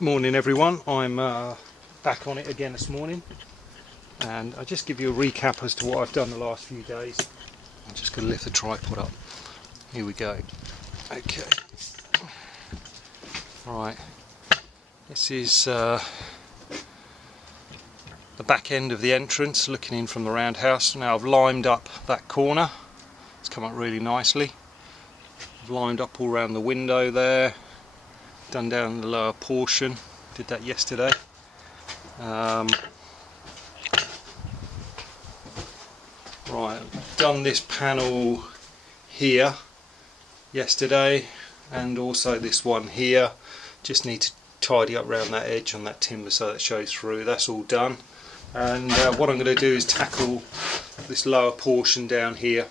Morning everyone, I'm back on it again this morning, and I'll just give you a recap as to what I've done the last few days. I'm just going to lift the tripod up. Here we go. Okay. Right. This is the back end of the entrance, looking in from the roundhouse. Now I've limed up that corner. It's come up really nicely. I've limed up all around the window there. Done down the lower portion, did that yesterday. Right, I've done this panel here yesterday, and also this one here. Just need to tidy up around that edge on that timber so that it shows through. That's all done, and what I'm going to do is tackle this lower portion down here.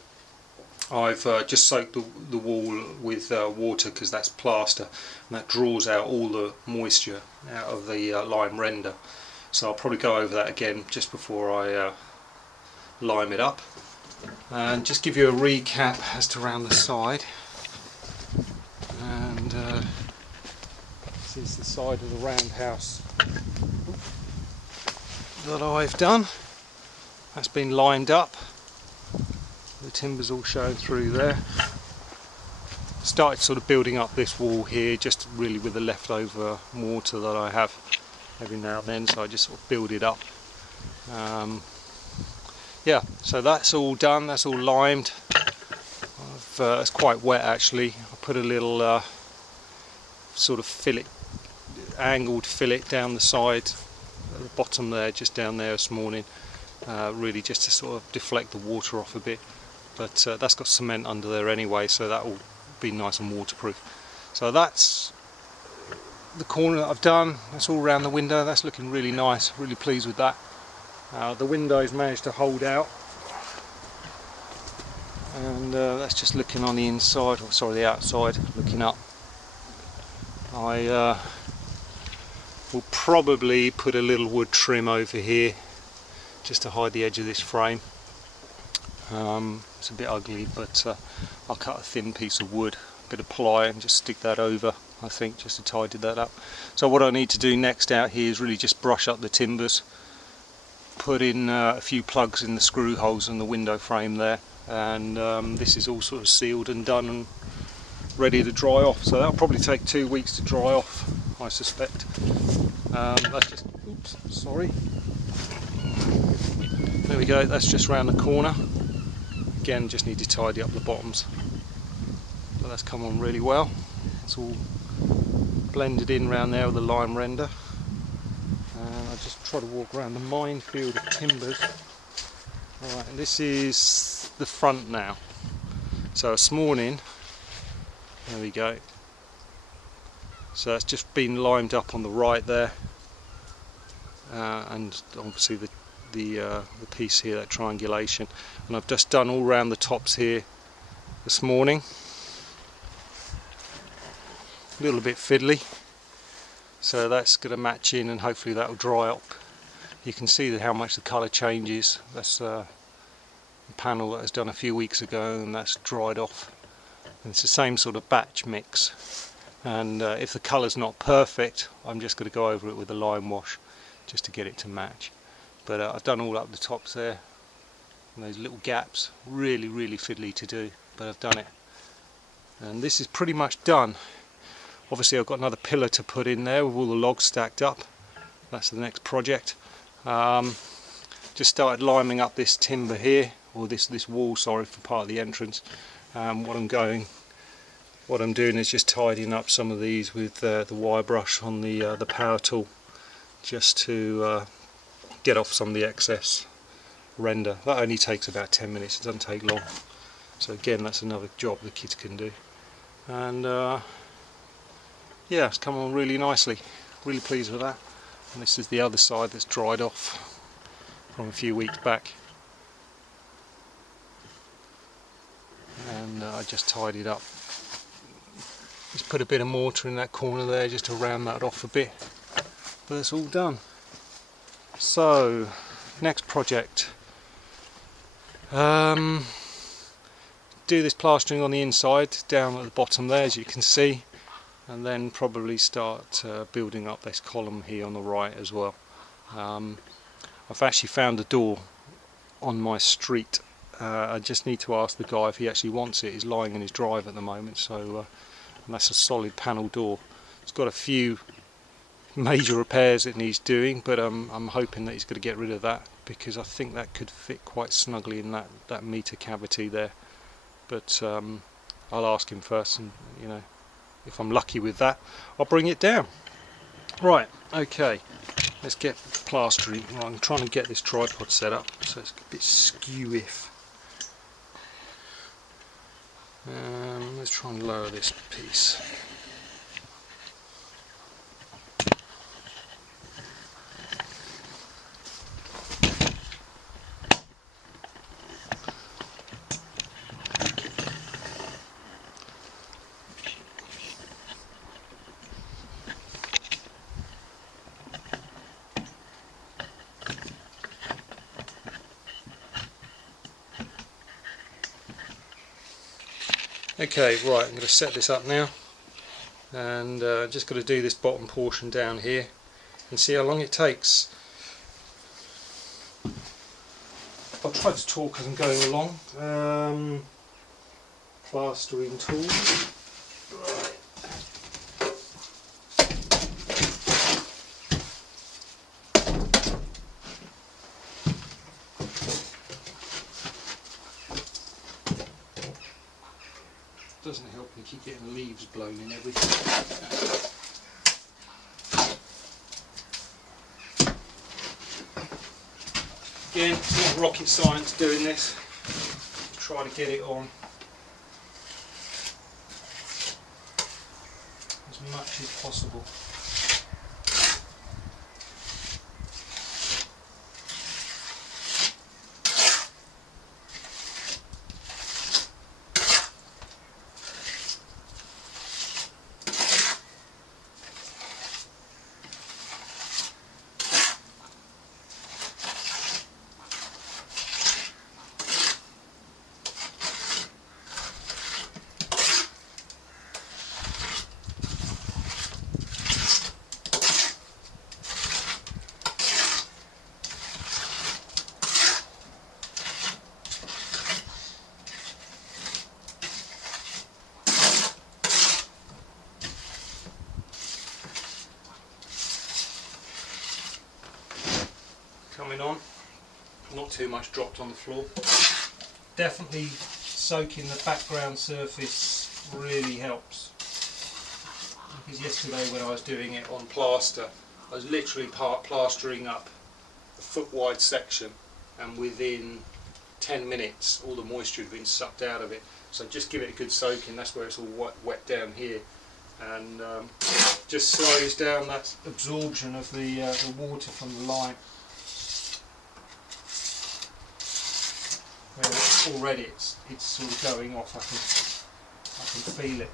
I've just soaked the wall with water because that's plaster, and that draws out all the moisture out of the lime render. So I'll probably go over that again just before I lime it up, and just give you a recap as to around the side. And this is the side of the roundhouse that I've done. That's been limed up. The timber's all showing through there. Started sort of building up this wall here, just really with the leftover mortar that I have every now and then, so I just sort of build it up. Yeah, so that's all done, that's all limed. It's quite wet actually. I put a little sort of fillet, angled fillet down the side at the bottom there, just down there this morning, really just to sort of deflect the water off a bit. But that's got cement under there anyway, so that will be nice and waterproof. So that's the corner that I've done. That's all around the window. That's looking really nice. Really pleased with that. The windows managed to hold out, and that's just looking on the inside, or sorry, the outside, looking up. I will probably put a little wood trim over here just to hide the edge of this frame. It's a bit ugly, but I'll cut a thin piece of wood, a bit of ply, and just stick that over, I think, just to tidy that up. So what I need to do next out here is really just brush up the timbers, put in a few plugs in the screw holes in the window frame there, and this is all sort of sealed and done and ready to dry off. So that'll probably take 2 weeks to dry off, I suspect. That's just, oops, sorry. There we go, that's just round the corner. Again, just need to tidy up the bottoms, but that's come on really well. It's all blended in around there with the lime render, and I'll just try to walk around the minefield of timbers. Alright, and this is the front now. So this morning, there we go, so it's just been limed up on the right there, and obviously the piece here, that triangulation, and I've just done all around the tops here this morning. A little bit fiddly, so that's going to match in, and hopefully that will dry up. You can see how much the colour changes. That's a panel that was done a few weeks ago, and that's dried off, and it's the same sort of batch mix. And if the colour's not perfect, I'm just going to go over it with a lime wash just to get it to match. But I've done all up the tops there, and those little gaps, really fiddly to do, but I've done it. And this is pretty much done. Obviously I've got another pillar to put in there with all the logs stacked up. That's the next project. Just started liming up this timber here, or this wall, sorry, for part of the entrance. What I'm doing is just tidying up some of these with the wire brush on the power tool, just to get off some of the excess render. That only takes about 10 minutes, it doesn't take long. So again, that's another job the kids can do. And yeah, it's come on really nicely. Really pleased with that. And this is the other side that's dried off from a few weeks back. And I just tidied up. Just put a bit of mortar in that corner there just to round that off a bit. But it's all done. So, next project. Do this plastering on the inside, down at the bottom there, as you can see. and then probably start building up this column here on the right as well. I've actually found a door on my street. I just need to ask the guy if he actually wants it. He's lying in his drive at the moment, so and that's a solid panel door. It's got a few major repairs it needs doing, but I'm hoping that he's going to get rid of that, because I think that could fit quite snugly in that meter cavity there. But I'll ask him first, and you know, if I'm lucky with that, I'll bring it down. Right, okay, let's get plastering. Right, I'm trying to get this tripod set up so it's a bit skew-if. Let's try and lower this piece. Okay, right, I'm going to set this up now, and just got to do this bottom portion down here and see how long it takes. I'll try to talk as I'm going along. Plastering tool. Right. Doesn't help you keep getting leaves blown in everything. Again, it's not rocket science doing this. Try to get it on as much as possible. Coming on, not too much dropped on the floor. Definitely soaking the background surface really helps, because yesterday when I was doing it on plaster, I was literally plastering up a foot wide section, and within 10 minutes all the moisture had been sucked out of it. So just give it a good soaking. That's where it's all wet down here, and just slows down that absorption of the water from the lime. Well, already it's sort of going off. I can feel it.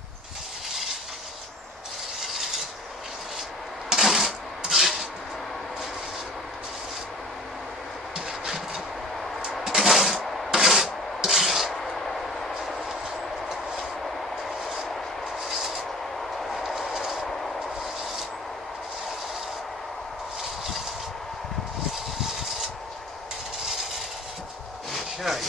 Okay.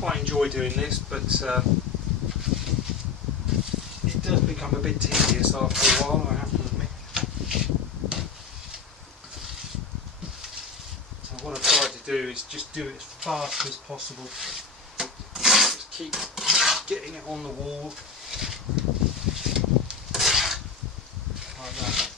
Quite enjoy doing this, but it does become a bit tedious after a while, I have to admit. So what I try to do is just do it as fast as possible. Just keep getting it on the wall like that.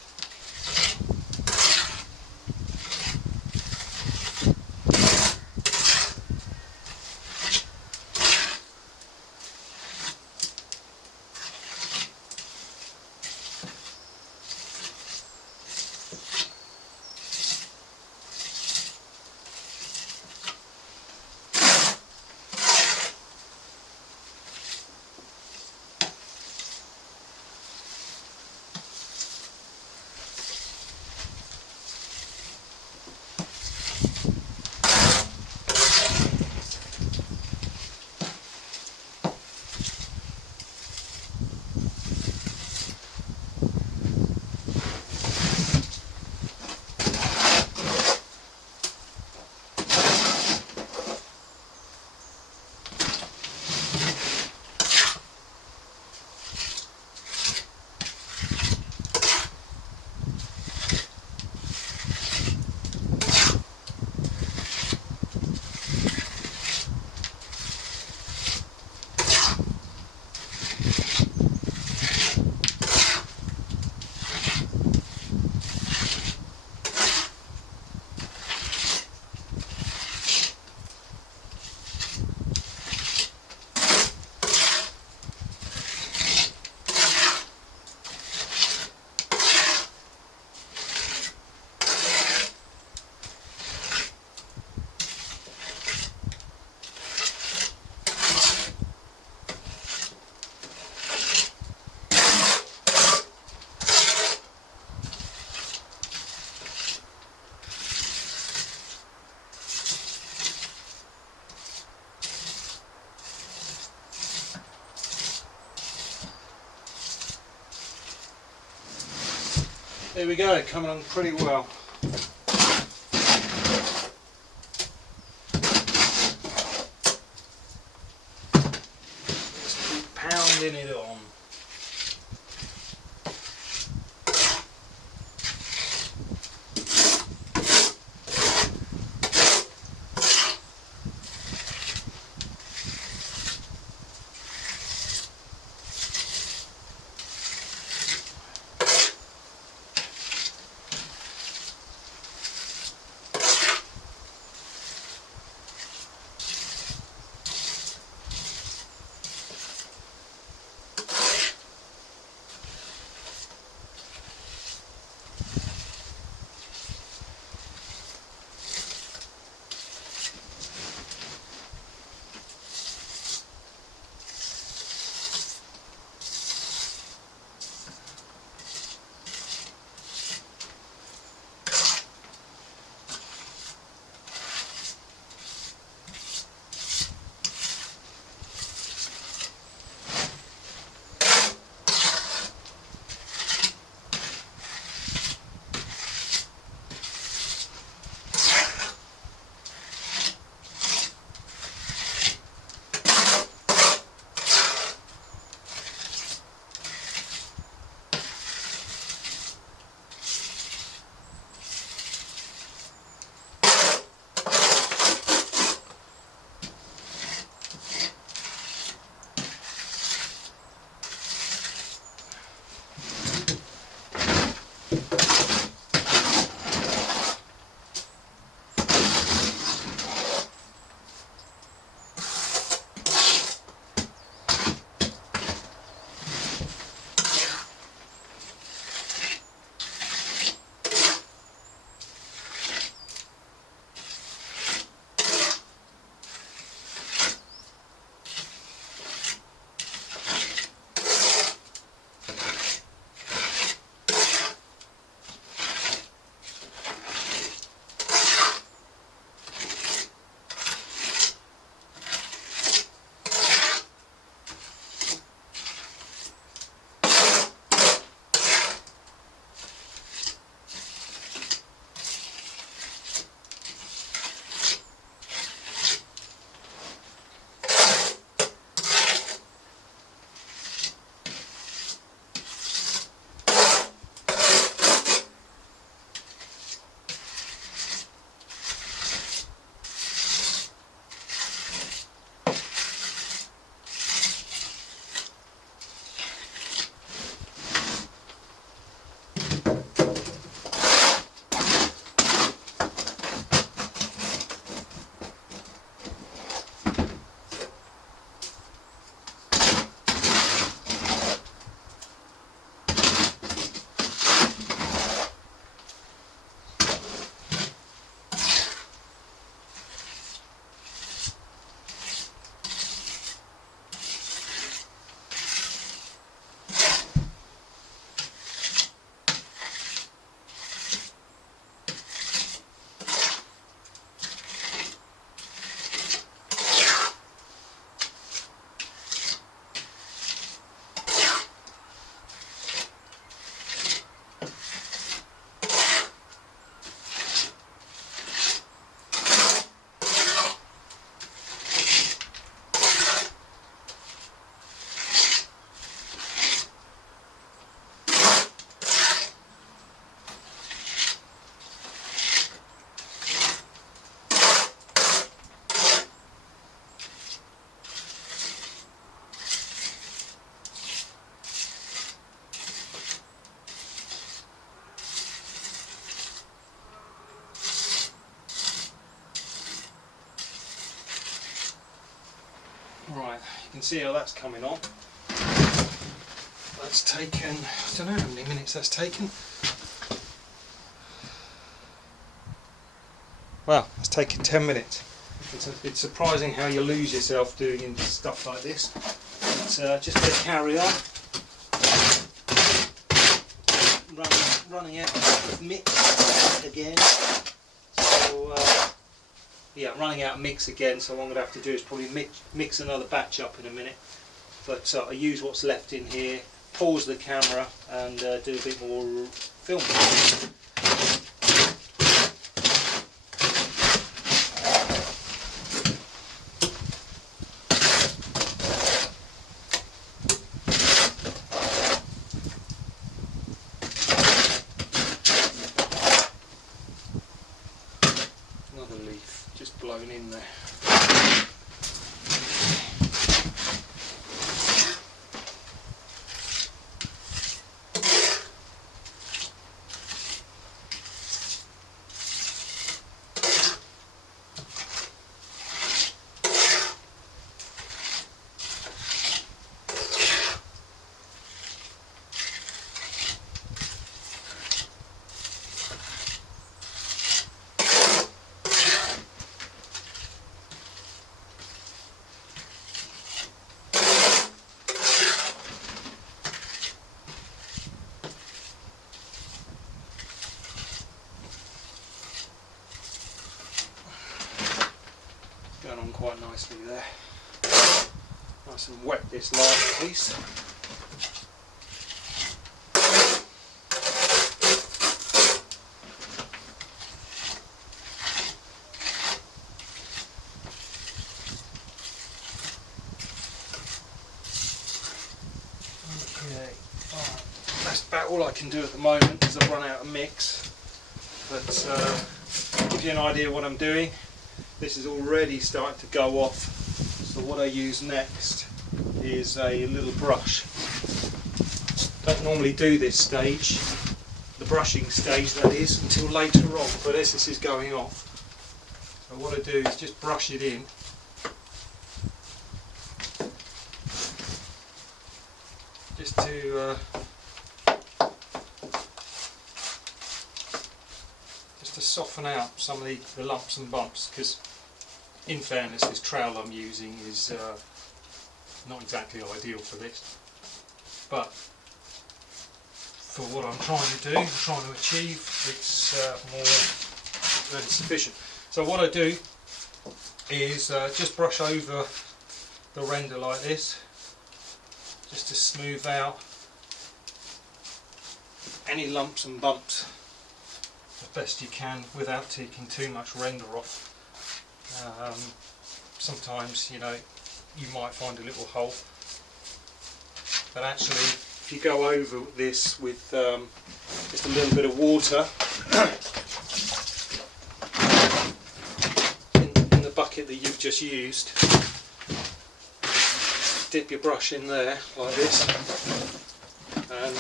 There we go, coming on pretty well. Just keep pounding it on. Right, you can see how that's coming on. That's taken, I don't know how many minutes that's taken. Well, it's taken 10 minutes. It's surprising how you lose yourself doing stuff like this. It's just going to carry on. Running out of mix again. So, yeah, running out of mix again, so what I'm going to have to do is probably mix another batch up in a minute. But I use what's left in here, pause the camera and do a bit more film. Another leaf just blown in there. Going on quite nicely there. Nice and wet this last piece. Okay, alright. That's about all I can do at the moment because I've run out of mix. But to give you an idea of what I'm doing, this is already starting to go off. So what I use next is a little brush. Don't normally do this stage, the brushing stage that is, until later on, but as this is going off. So what I do is just brush it in. Just to soften out some of the lumps and bumps, because in fairness this trowel I'm using is not exactly ideal for this, but for what I'm trying to do, trying to achieve, it's more than sufficient. So what I do is just brush over the render like this, just to smooth out any lumps and bumps as best you can without taking too much render off. Sometimes, you know, you might find a little hole, but actually if you go over this with just a little bit of water in the bucket that you've just used, dip your brush in there like this and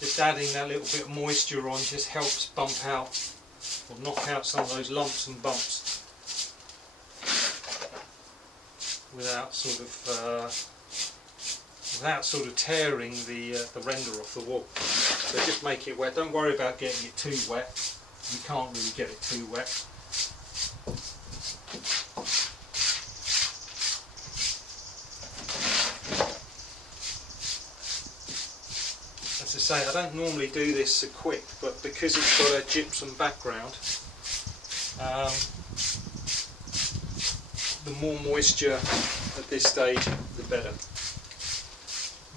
just adding that little bit of moisture on just helps bump out or knock out some of those lumps and bumps without sort of tearing the render off the wall. So just make it wet. Don't worry about getting it too wet. You can't really get it too wet. As I say, I don't normally do this so quick, but because it's got a gypsum background, the more moisture at this stage, the better.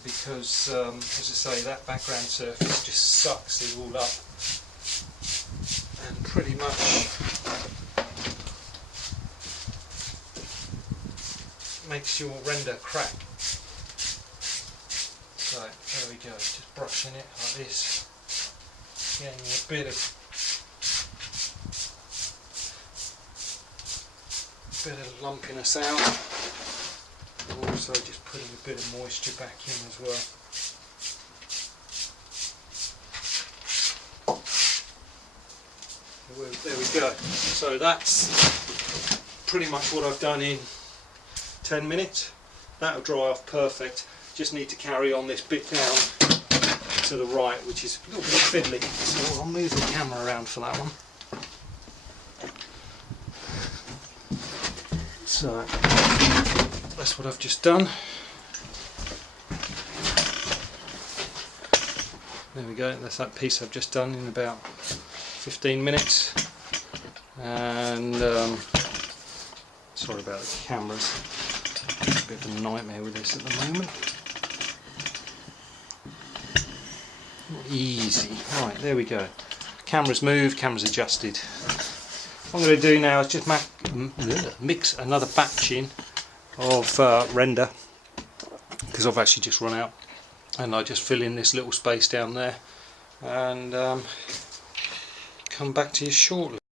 Because, as I say, that background surface just sucks it all up and pretty much makes your render crack. So there we go, just brushing it like this, getting a bit of lumpiness out, and also just putting a bit of moisture back in as well. There we go. So that's pretty much what I've done in 10 minutes. That'll dry off perfect. Just need to carry on this bit down to the right, which is a little bit fiddly, so I'll move the camera around for that one. So that's what I've just done. There we go, that's that piece I've just done in about 15 minutes. And sorry about the cameras, a bit of a nightmare with this at the moment. easy. Right, there we go. Camera's moved, camera's adjusted. What I'm going to do now is just mix another batch in of render, because I've actually just run out, and I just fill in this little space down there and come back to you shortly.